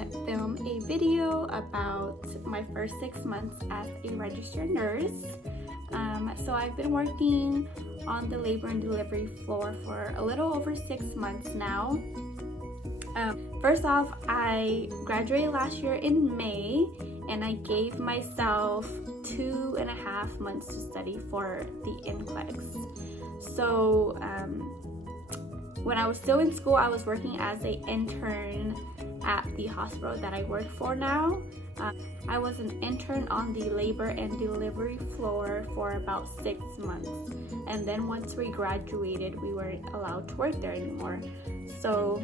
and film a video about my first 6 months as a registered nurse. So I've been working on the labor and delivery floor for a little over 6 months now. First off, I graduated last year in May, and I gave myself 2.5 months to study for the NCLEX. So when I was still in school, I was working as an intern at the hospital that I work for now. I was an intern on the labor and delivery floor for about 6 months, and then once we graduated, we weren't allowed to work there anymore. So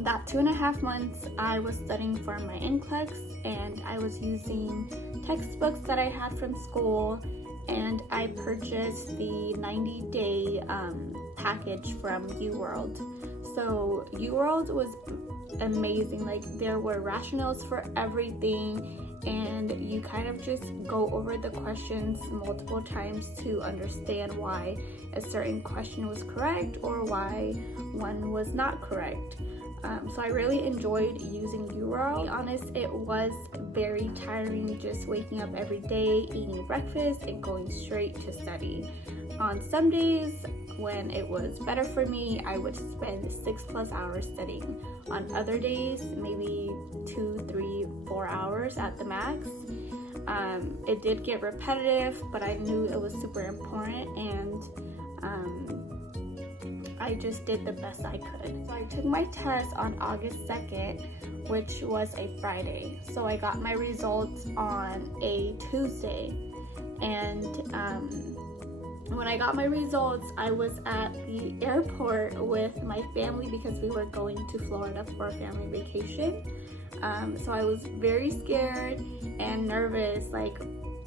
that 2.5 months, I was studying for my NCLEX, and I was using textbooks that I had from school, and I purchased the 90-day package from UWorld. So UWorld was amazing. Like, there were rationales for everything, and you kind of just go over the questions multiple times to understand why a certain question was correct or why one was not correct. So I really enjoyed using UWorld. To be honest, it was very tiring just waking up every day, eating breakfast, and going straight to study. On some days when it was better for me, I would spend 6+ hours studying. On other days, maybe 2, 3, 4 hours at the max. It did get repetitive, but I knew it was super important, and I just did the best I could. So I took my test on August 2nd, which was a Friday. So I got my results on a Tuesday. And when I got my results, I was at the airport with my family because we were going to Florida for a family vacation. So I was very scared and nervous, like,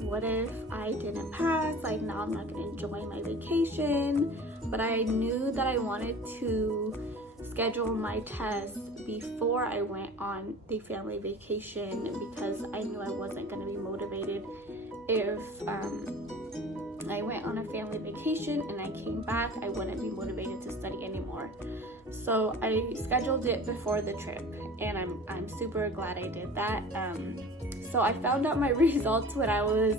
what if I didn't pass? Like, now I'm not gonna enjoy my vacation. But I knew that I wanted to schedule my test before I went on the family vacation, because I knew I wasn't gonna be motivated if I went on a family vacation and I came back. I wouldn't be motivated to study anymore. So I scheduled it before the trip, and I'm super glad I did that. So I found out my results when I was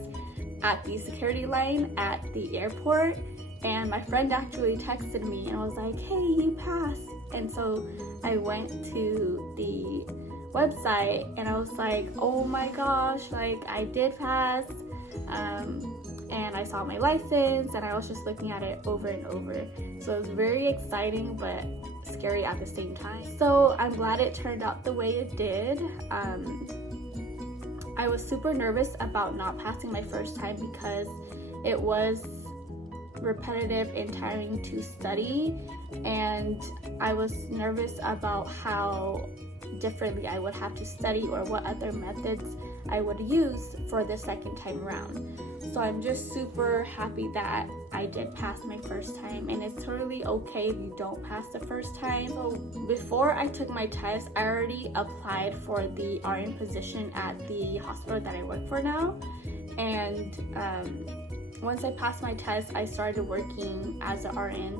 at the security line at the airport, and my friend actually texted me and was like, "Hey, you passed." And so I went to the website and I was like, "Oh my gosh, like, I did pass." And I saw my license, and I was just looking at it over and over. So it was very exciting but scary at the same time. So I'm glad it turned out the way it did. I was super nervous about not passing my first time because it was repetitive and tiring to study, and I was nervous about how differently I would have to study or what other methods I would use for the second time around. So I'm just super happy that I did pass my first time, and it's totally okay if you don't pass the first time. So before I took my test, I already applied for the RN position at the hospital that I work for now, and once I passed my test, I started working as an RN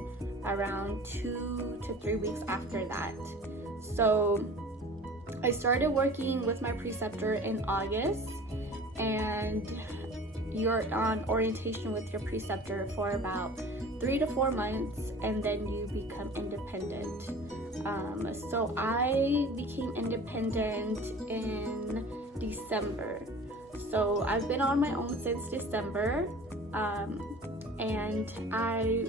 around 2 to 3 weeks after that. So I started working with my preceptor in August, and you're on orientation with your preceptor for about 3 to 4 months, and then you become independent. So I became independent in December. So I've been on my own since December, and I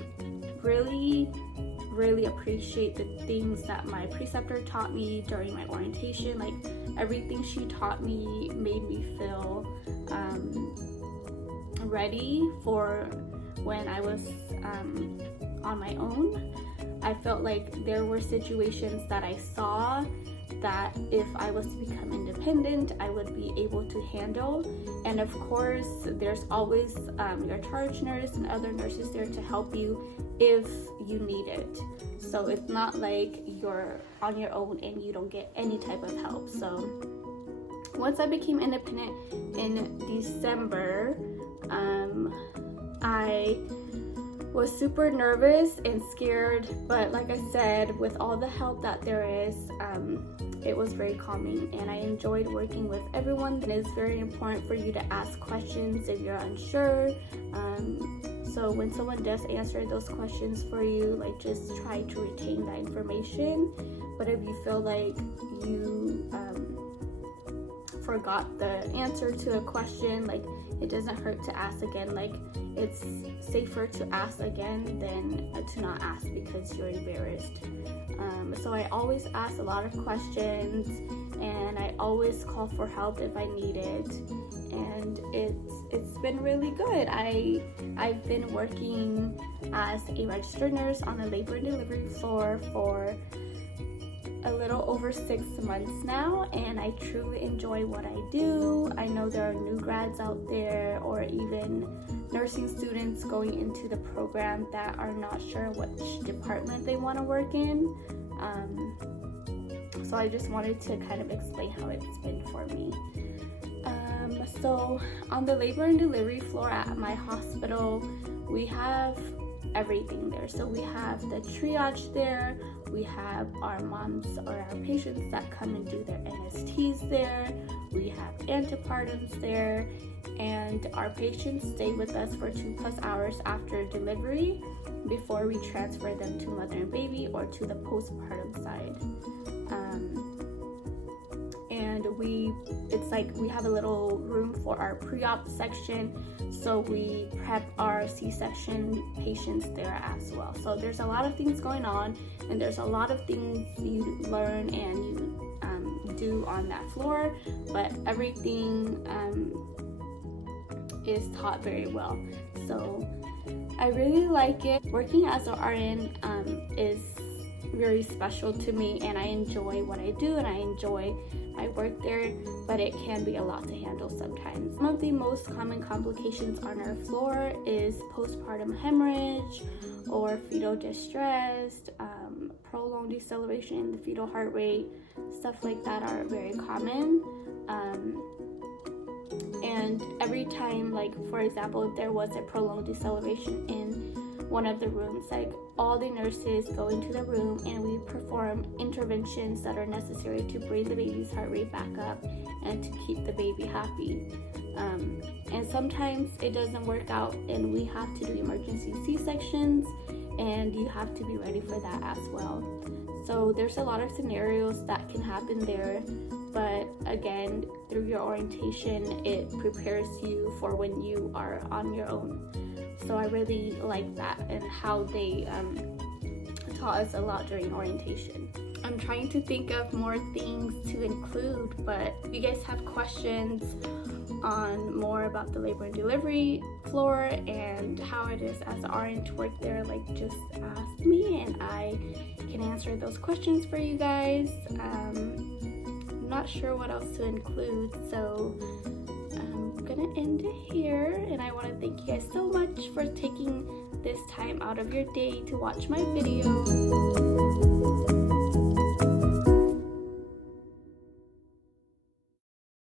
really appreciate the things that my preceptor taught me during my orientation. Like, everything she taught me made me feel ready for when I was on my own. I felt like there were situations that I saw that if I was to become independent, I would be able to handle. And of course, there's always your charge nurse and other nurses there to help you if you need it. So it's not like you're on your own and you don't get any type of help. So once I became independent in December, I was super nervous and scared, but like I said, with all the help that there is, it was very calming, and I enjoyed working with everyone. It is very important for you to ask questions if you're unsure. So when someone does answer those questions for you, like, just try to retain that information. But if you feel like you forgot the answer to a question, like, it doesn't hurt to ask again. Like, it's safer to ask again than to not ask because you're embarrassed. So I always ask a lot of questions, and I always call for help if I need it, and it's been really good. I've been working as a registered nurse on the labor and delivery floor for a little over 6 months now, and I truly enjoy what I do. I know there are new grads out there, or even nursing students going into the program that are not sure which department they want to work in. So I just wanted to kind of explain how it's been for me. So on the labor and delivery floor at my hospital, we have everything there. So we have the triage there, we have our moms or our patients that come and do their NSTs there, we have antepartums there, and our patients stay with us for 2+ hours after delivery before we transfer them to mother and baby or to the postpartum side. And it's like we have a little room for our pre-op section, so we prep our C-section patients there as well. So there's a lot of things going on, and there's a lot of things you learn and you do on that floor, but everything is taught very well. So I really like it. Working as an RN is very special to me, and I enjoy what I do, and I enjoy my work there, but it can be a lot to handle sometimes. Some of the most common complications on our floor is postpartum hemorrhage or fetal distress, prolonged deceleration in the fetal heart rate. Stuff like that are very common. And every time, like, for example, if there was a prolonged deceleration in one of the rooms, like, all the nurses go into the room and we perform interventions that are necessary to bring the baby's heart rate back up and to keep the baby happy. And sometimes it doesn't work out and we have to do emergency C-sections, and you have to be ready for that as well. So there's a lot of scenarios that can happen there, but again, through your orientation, it prepares you for when you are on your own. So I really like that, and how they taught us a lot during orientation. I'm trying to think of more things to include, but if you guys have questions on more about the labor and delivery floor and how it is as an RN to work there, like, just ask me and I can answer those questions for you guys. I'm not sure what else to include, so I'm gonna end it here, and I want to thank you guys so much for taking this time out of your day to watch my video.